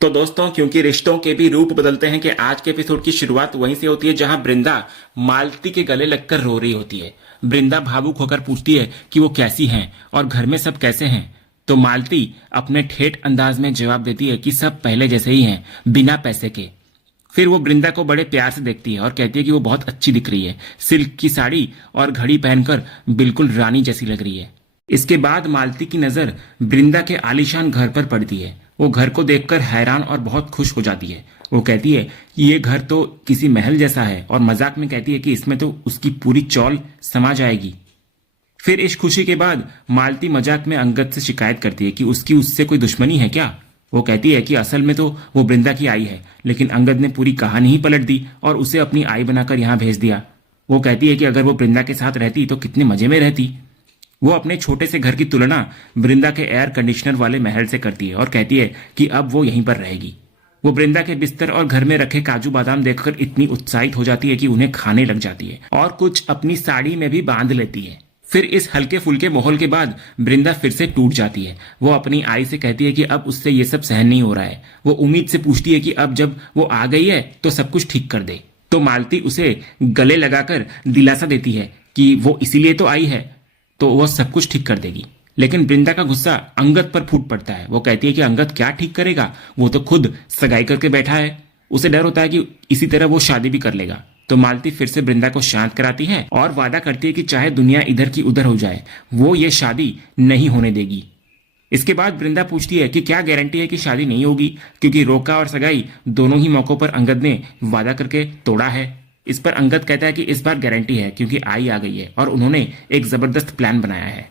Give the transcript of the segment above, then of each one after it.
तो दोस्तों, क्योंकि रिश्तों के भी रूप बदलते हैं कि आज के एपिसोड की शुरुआत वहीं से होती है जहां वृंदा मालती के गले लगकर रो रही होती है। वृंदा भावुक होकर पूछती है कि वो कैसी हैं और घर में सब कैसे हैं। तो मालती अपने ठेठ अंदाज में जवाब देती है कि सब पहले जैसे ही हैं, बिना पैसे के। फिर वो वृंदा को बड़े प्यार से देखती है और कहती है कि वो बहुत अच्छी दिख रही है, सिल्क की साड़ी और घड़ी पहनकर बिल्कुल रानी जैसी लग रही है। इसके बाद मालती की नजर वृंदा के आलीशान घर पर पड़ती है। वो घर को देखकर हैरान और बहुत खुश हो जाती है। वो कहती है कि ये घर तो किसी महल जैसा है और मजाक में कहती है कि इसमें तो उसकी पूरी चौल समा जाएगी। फिर इस खुशी के बाद मालती मजाक में अंगद से शिकायत करती है कि उसकी उससे कोई दुश्मनी है क्या। वो कहती है कि असल में तो वो वृंदा की आई है, लेकिन अंगद ने पूरी कहानी ही पलट दी और उसे अपनी आई बनाकर यहाँ भेज दिया। वो कहती है कि अगर वो वृंदा के साथ रहती तो कितने मजे में रहती। वो अपने छोटे से घर की तुलना वृंदा के एयर कंडीशनर वाले महल से करती है और कहती है कि अब वो यहीं पर रहेगी। वो वृंदा के बिस्तर और घर में रखे काजू बादाम देखकर इतनी उत्साहित हो जाती है कि उन्हें खाने लग जाती है और कुछ अपनी साड़ी में भी बांध लेती है। फिर इस हल्के फुल्के माहौल के बाद वृंदा फिर से टूट जाती है। वो अपनी आई से कहती है कि अब उससे ये सब सहन नहीं हो रहा है। वो उम्मीद से पूछती है कि अब जब वो आ गई है तो सब कुछ ठीक कर दे। तो मालती उसे गले लगाकर दिलासा देती है कि वो इसीलिए तो आई है, तो वह सब कुछ ठीक कर देगी। लेकिन वृंदा का गुस्सा अंगद पर फूट पड़ता है। वो कहती है कि अंगद क्या ठीक करेगा, वो तो खुद सगाई करके बैठा है। उसे डर होता है कि इसी तरह वो शादी भी कर लेगा। तो मालती फिर से वृंदा को शांत कराती है और वादा करती है कि चाहे दुनिया इधर की उधर हो जाए, वो ये शादी नहीं होने देगी। इसके बाद वृंदा पूछती है कि क्या गारंटी है कि शादी नहीं होगी, क्योंकि रोका और सगाई दोनों ही मौकों पर अंगद ने वादा करके तोड़ा है। इस पर अंगद कहता है कि इस बार गारंटी है क्योंकि आई आ गई है और उन्होंने एक जबरदस्त प्लान बनाया है।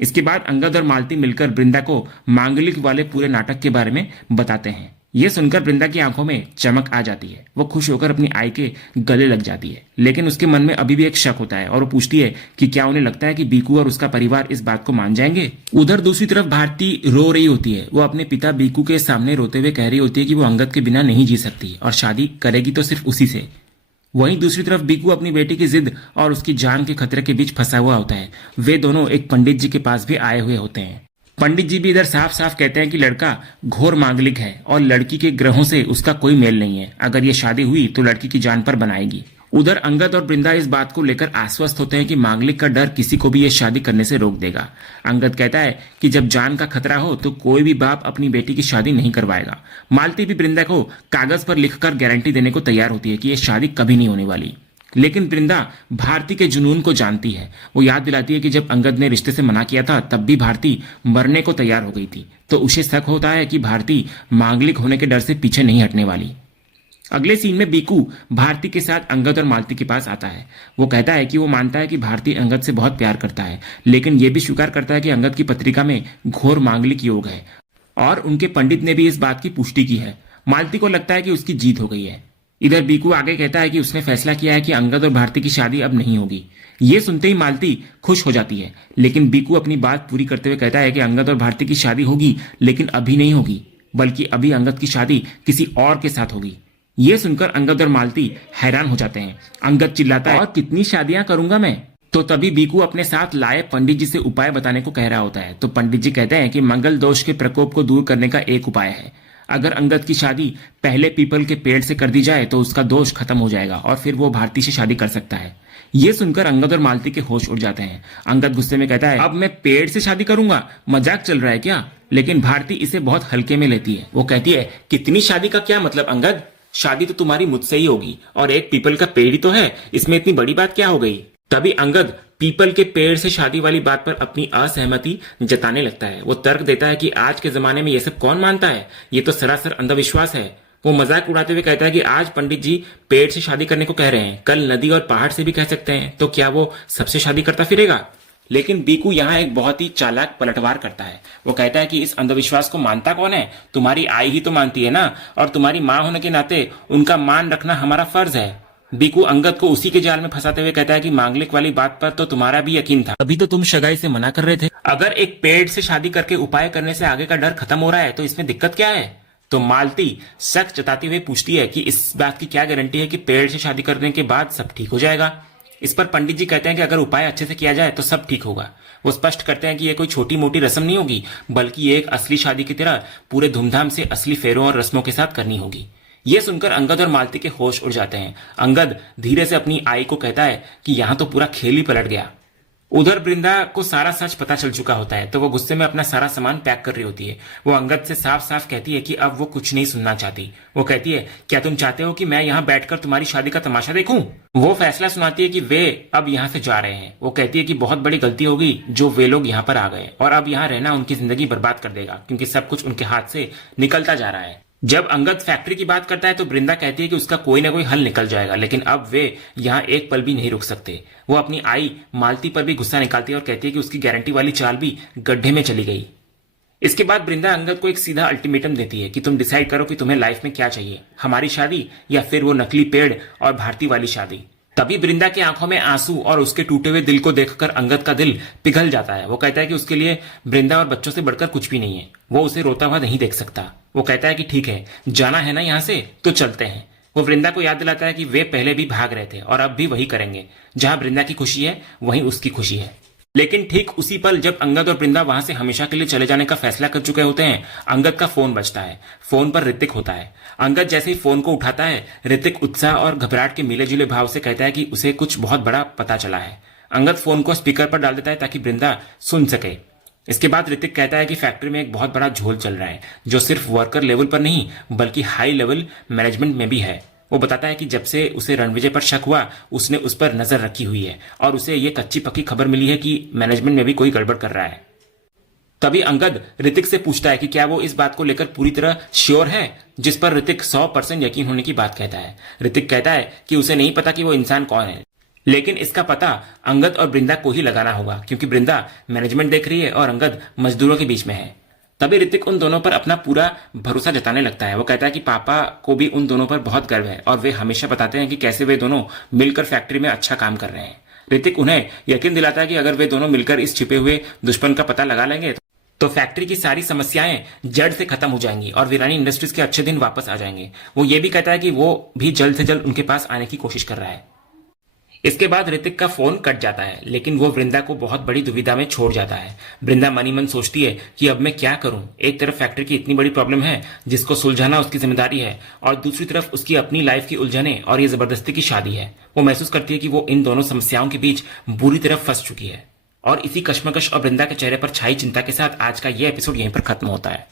इसके बाद अंगद और मालती मिलकर वृंदा को मांगलिक वाले पूरे नाटक के बारे में बताते हैं। यह सुनकर वृंदा की आंखों में चमक आ जाती है। वो खुश होकर अपनी आई के गले लग जाती है, लेकिन उसके मन में अभी भी एक शक होता है और वो पूछती है कि क्या उन्हें लगता है कि बीकू और उसका परिवार इस बात को मान जाएंगे। उधर दूसरी तरफ भारती रो रही होती है। वो अपने पिता बीकू के सामने रोते हुए कह रही होती है कि वो अंगद के बिना नहीं जी सकती और शादी करेगी तो सिर्फ उसी से। वहीं दूसरी तरफ बीकू अपनी बेटी की जिद और उसकी जान के खतरे के बीच फंसा हुआ होता है। वे दोनों एक पंडित जी के पास भी आए हुए होते हैं। पंडित जी भी इधर साफ साफ कहते हैं कि लड़का घोर मांगलिक है और लड़की के ग्रहों से उसका कोई मेल नहीं है। अगर ये शादी हुई तो लड़की की जान पर बनाएगी। उधर अंगद और वृंदा इस बात को लेकर आश्वस्त होते हैं कि मांगलिक का डर किसी को भी ये शादी करने से रोक देगा। अंगद कहता है कि जब जान का खतरा हो तो कोई भी बाप अपनी बेटी की शादी नहीं करवाएगा। मालती भी वृंदा को कागज पर लिखकर गारंटी देने को तैयार होती है कि यह शादी कभी नहीं होने वाली। लेकिन वृंदा भारती के जुनून को जानती है। वो याद दिलाती है कि जब अंगद ने रिश्ते से मना किया था तब भी भारती मरने को तैयार हो गई थी। तो उसे शक होता है कि भारती मांगलिक होने के डर से पीछे नहीं हटने वाली। अगले सीन में बीकू भारती के साथ अंगद और मालती के पास आता है। वो कहता है कि वो मानता है कि भारती अंगद से बहुत प्यार करता है, लेकिन ये भी स्वीकार करता है कि अंगद की पत्रिका में घोर मांगलिक योग है और उनके पंडित ने भी इस बात की पुष्टि की है। मालती को लगता है कि उसकी जीत हो गई है। इधर बीकू आगे कहता है कि उसने फैसला किया है कि अंगद और भारती की शादी अब नहीं होगी। ये सुनते ही मालती खुश हो जाती है, लेकिन बीकू अपनी बात पूरी करते हुए कहता है कि अंगद और भारती की शादी होगी, लेकिन अभी नहीं होगी, बल्कि अभी अंगद की शादी किसी और के साथ होगी। ये सुनकर अंगद और मालती हैरान हो जाते हैं। अंगद चिल्लाता है, और कितनी शादियां करूंगा मैं। तो तभी बीकू अपने साथ लाए पंडित जी से उपाय बताने को कह रहा होता है। तो पंडित जी कहते हैं कि मंगल दोष के प्रकोप को दूर करने का एक उपाय है। अगर अंगद की शादी पहले पीपल के पेड़ से कर दी जाए तो उसका दोष खत्म हो जाएगा और फिर वो भारती से शादी कर सकता है। ये सुनकर अंगद और मालती के होश उड़ जाते हैं। अंगद गुस्से में कहता है, अब मैं पेड़ से शादी करूंगा, मजाक चल रहा है क्या। लेकिन भारती इसे बहुत हल्के में लेती है। वो कहती है, कितनी शादी का क्या मतलब अंगद, शादी तो तुम्हारी मुझसे ही होगी और एक पीपल का पेड़ ही तो है, इसमें इतनी बड़ी बात क्या हो गई। तभी अंगद पीपल के पेड़ से शादी वाली बात पर अपनी असहमति जताने लगता है। वो तर्क देता है कि आज के जमाने में ये सब कौन मानता है, ये तो सरासर अंधविश्वास है। वो मजाक उड़ाते हुए कहता है कि आज पंडित जी पेड़ से शादी करने को कह रहे हैं, कल नदी और पहाड़ से भी कह सकते हैं, तो क्या वो सबसे शादी करता फिरेगा। लेकिन बीकू यहाँ एक बहुत ही चालाक पलटवार करता है। वो कहता है कि इस अंधविश्वास को मानता कौन है, तुम्हारी आई ही तो मानती है ना, और तुम्हारी माँ होने के नाते उनका मान रखना हमारा फर्ज है। बीकू अंगद को उसी के जाल में फंसाते हुए कहता है कि मांगलिक वाली बात पर तो तुम्हारा भी यकीन था, अभी तो तुम सगाई से मना कर रहे थे। अगर एक पेड़ से शादी करके उपाय करने से आगे का डर खत्म हो रहा है तो इसमें दिक्कत क्या है। तो मालती शक जताती हुए पूछती है कि इस बात की क्या गारंटी है कि पेड़ से शादी करने के बाद सब ठीक हो जाएगा। इस पर पंडित जी कहते हैं कि अगर उपाय अच्छे से किया जाए तो सब ठीक होगा। वो स्पष्ट करते हैं कि ये कोई छोटी मोटी रस्म नहीं होगी, बल्कि ये एक असली शादी की तरह पूरे धूमधाम से असली फेरों और रस्मों के साथ करनी होगी। ये सुनकर अंगद और मालती के होश उड़ जाते हैं। अंगद धीरे से अपनी आई को कहता है कि यहां तो पूरा खेल ही पलट गया। उधर वृंदा को सारा सच पता चल चुका होता है तो वो गुस्से में अपना सारा सामान पैक कर रही होती है। वो अंगद से साफ साफ कहती है कि अब वो कुछ नहीं सुनना चाहती। वो कहती है, क्या तुम चाहते हो कि मैं यहाँ बैठकर तुम्हारी शादी का तमाशा देखूं? वो फैसला सुनाती है कि वे अब यहाँ से जा रहे हैं। वो कहती है कि बहुत बड़ी गलती होगी जो वे लोग यहाँ पर आ गए और अब यहाँ रहना उनकी जिंदगी बर्बाद कर देगा, क्योंकि सब कुछ उनके हाथ से निकलता जा रहा है। जब अंगद फैक्ट्री की बात करता है तो वृंदा कहती है कि उसका कोई ना कोई हल निकल जाएगा, लेकिन अब वे यहाँ एक पल भी नहीं रुक सकते। वो अपनी आई मालती पर भी गुस्सा निकालती है और कहती है कि उसकी गारंटी वाली चाल भी गड्ढे में चली गई। इसके बाद वृंदा अंगद को एक सीधा अल्टीमेटम देती है कि तुम डिसाइड करो कि तुम्हें लाइफ में क्या चाहिए, हमारी शादी या फिर वो नकली पेड़ और भारती वाली शादी। तभी वृंदा की आंखों में आंसू और उसके टूटे हुए दिल को देखकर अंगद का दिल पिघल जाता है। वो कहता है कि उसके लिए वृंदा और बच्चों से बढ़कर कुछ भी नहीं है। वो उसे रोता हुआ नहीं देख सकता। वो कहता है कि ठीक है, जाना है ना यहाँ से तो चलते हैं। वो वृंदा को याद दिलाता है कि वे पहले भी भाग रहे थे और अब भी वही करेंगे। जहां वृंदा की खुशी है वहीं उसकी खुशी है। लेकिन ठीक उसी पल जब अंगद और वृंदा वहां से हमेशा के लिए चले जाने का फैसला कर चुके होते हैं, अंगद का फोन बजता है। फोन पर ऋतिक होता है। अंगद जैसे ही फोन को उठाता है, ऋतिक उत्साह और घबराहट के मिले जुले भाव से कहता है कि उसे कुछ बहुत बड़ा पता चला है। अंगद फोन को स्पीकर पर डाल देता है ताकि वृंदा सुन सके। इसके बाद ऋतिक कहता है कि फैक्ट्री में एक बहुत बड़ा झोल चल रहा है, जो सिर्फ वर्कर लेवल पर नहीं बल्कि हाई लेवल मैनेजमेंट में भी है। वो बताता है कि जब से उसे रणविजय पर शक हुआ उसने उस पर नजर रखी हुई है और उसे ये कच्ची पक्की खबर मिली है कि मैनेजमेंट में भी कोई गड़बड़ कर रहा है। तभी अंगद ऋतिक से पूछता है कि क्या वो इस बात को लेकर पूरी तरह श्योर है, जिस पर ऋतिक 100% यकीन होने की बात कहता है। ऋतिक कहता है कि उसे नहीं पता कि वो इंसान कौन है, लेकिन इसका पता अंगद और वृंदा को ही लगाना होगा, क्योंकि वृंदा मैनेजमेंट देख रही है और अंगद मजदूरों के बीच में है। तभी ऋतिक उन दोनों पर अपना पूरा भरोसा जताने लगता है। वो कहता है कि पापा को भी उन दोनों पर बहुत गर्व है और वे हमेशा बताते हैं कि कैसे वे दोनों मिलकर फैक्ट्री में अच्छा काम कर रहे हैं। ऋतिक उन्हें यकीन दिलाता है कि अगर वे दोनों मिलकर इस छिपे हुए दुश्मन का पता लगा लेंगे तो फैक्ट्री की सारी समस्याएं जड़ से खत्म हो जाएंगी और वीरानी इंडस्ट्रीज के अच्छे दिन वापस आ जाएंगे। वो ये भी कहता है कि वो भी जल्द से जल्द उनके पास आने की कोशिश कर रहा है। इसके बाद ऋतिक का फोन कट जाता है, लेकिन वो वृंदा को बहुत बड़ी दुविधा में छोड़ जाता है। वृंदा मनी मन सोचती है कि अब मैं क्या करूं। एक तरफ फैक्ट्री की इतनी बड़ी प्रॉब्लम है जिसको सुलझाना उसकी जिम्मेदारी है, और दूसरी तरफ उसकी अपनी लाइफ की उलझने और ये जबरदस्ती की शादी है। वो महसूस करती है कि वो इन दोनों समस्याओं के बीच बुरी तरह फंस चुकी है। और इसी कश्मकश और वृंदा के चेहरे पर छाई चिंता के साथ आज का ये एपिसोड यहीं पर खत्म होता है।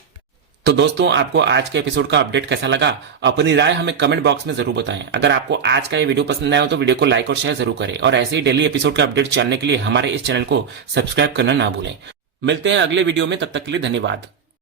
तो दोस्तों, आपको आज के एपिसोड का अपडेट कैसा लगा? अपनी राय हमें कमेंट बॉक्स में जरूर बताएं। अगर आपको आज का ये वीडियो पसंद आया हो तो वीडियो को लाइक और शेयर जरूर करें, और ऐसे ही डेली एपिसोड के अपडेट जानने के लिए हमारे इस चैनल को सब्सक्राइब करना ना भूलें। मिलते हैं अगले वीडियो में, तब तक के लिए धन्यवाद।